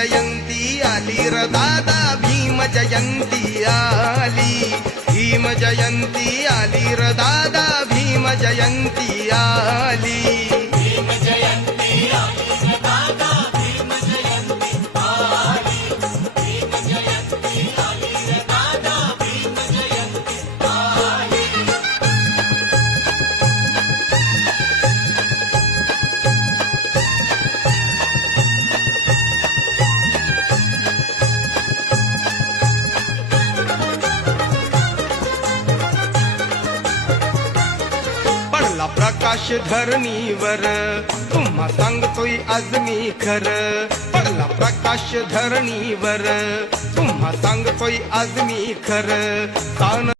जयंती आली र दादा, भीम जयंती आली. भीम जयंती आली र दादा, भीम जयंती आली. भीम जयंती आली रे दादा, भीम जयंती आली. भीम जयंती आली रे दादा, भीम जयंती आली. पडला प्रकाश धरणीवर, तुम्हा सांगतोय आज मी खरं. पडला प्रकाश धरणीवर, तुम्हा सांगतोय आज मी खरं.